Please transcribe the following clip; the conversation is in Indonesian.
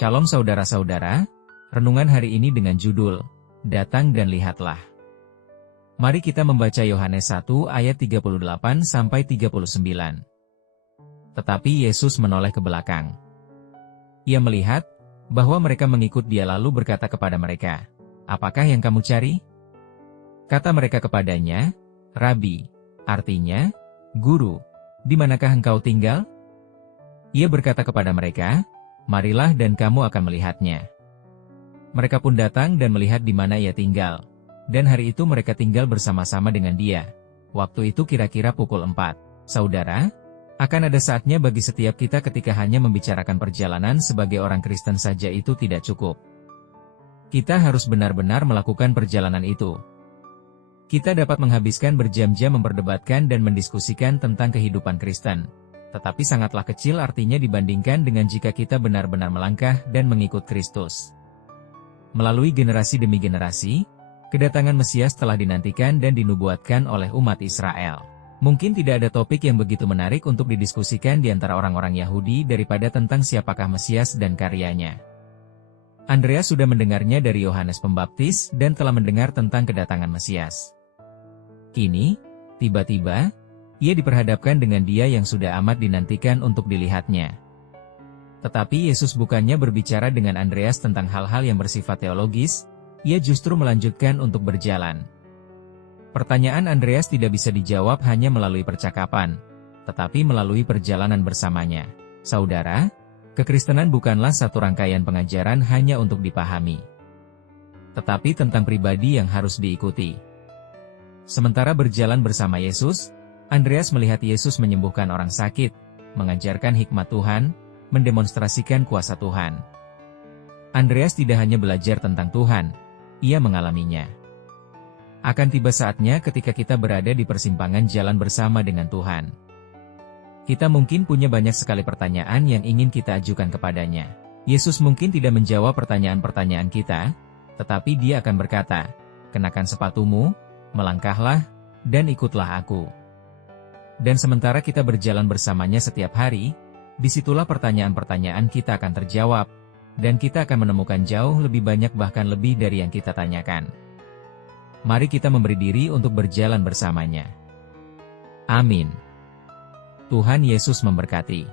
Shalom saudara-saudara, renungan hari ini dengan judul, Datang dan Lihatlah. Mari kita membaca Yohanes 1 ayat 38-39. Tetapi Yesus menoleh ke belakang. Ia melihat bahwa mereka mengikut dia lalu berkata kepada mereka, "Apakah yang kamu cari?" Kata mereka kepadanya, "Rabi," artinya, Guru, di manakah engkau tinggal? Ia berkata kepada mereka, "Marilah dan kamu akan melihatnya." Mereka pun datang dan melihat di mana ia tinggal. Dan hari itu mereka tinggal bersama-sama dengan dia. Waktu itu kira-kira pukul 4. Saudara, akan ada saatnya bagi setiap kita ketika hanya membicarakan perjalanan sebagai orang Kristen saja itu tidak cukup. Kita harus benar-benar melakukan perjalanan itu. Kita dapat menghabiskan berjam-jam memperdebatkan dan mendiskusikan tentang kehidupan Kristen. Tetapi sangatlah kecil artinya dibandingkan dengan jika kita benar-benar melangkah dan mengikut Kristus. Melalui generasi demi generasi, kedatangan Mesias telah dinantikan dan dinubuatkan oleh umat Israel. Mungkin tidak ada topik yang begitu menarik untuk didiskusikan di antara orang-orang Yahudi daripada tentang siapakah Mesias dan karyanya. Andreas sudah mendengarnya dari Yohanes Pembaptis dan telah mendengar tentang kedatangan Mesias. Kini, tiba-tiba, ia diperhadapkan dengan dia yang sudah amat dinantikan untuk dilihatnya. Tetapi Yesus bukannya berbicara dengan Andreas tentang hal-hal yang bersifat teologis, ia justru melanjutkan untuk berjalan. Pertanyaan Andreas tidak bisa dijawab hanya melalui percakapan, tetapi melalui perjalanan bersamanya. Saudara, kekristenan bukanlah satu rangkaian pengajaran hanya untuk dipahami, tetapi tentang pribadi yang harus diikuti. Sementara berjalan bersama Yesus, Andreas melihat Yesus menyembuhkan orang sakit, mengajarkan hikmat Tuhan, mendemonstrasikan kuasa Tuhan. Andreas tidak hanya belajar tentang Tuhan, ia mengalaminya. Akan tiba saatnya ketika kita berada di persimpangan jalan bersama dengan Tuhan. Kita mungkin punya banyak sekali pertanyaan yang ingin kita ajukan kepadanya. Yesus mungkin tidak menjawab pertanyaan-pertanyaan kita, tetapi dia akan berkata, "Kenakan sepatumu, melangkahlah, dan ikutlah aku." Dan sementara kita berjalan bersamanya setiap hari, disitulah pertanyaan-pertanyaan kita akan terjawab, dan kita akan menemukan jauh lebih banyak bahkan lebih dari yang kita tanyakan. Mari kita memberi diri untuk berjalan bersamanya. Amin. Tuhan Yesus memberkati.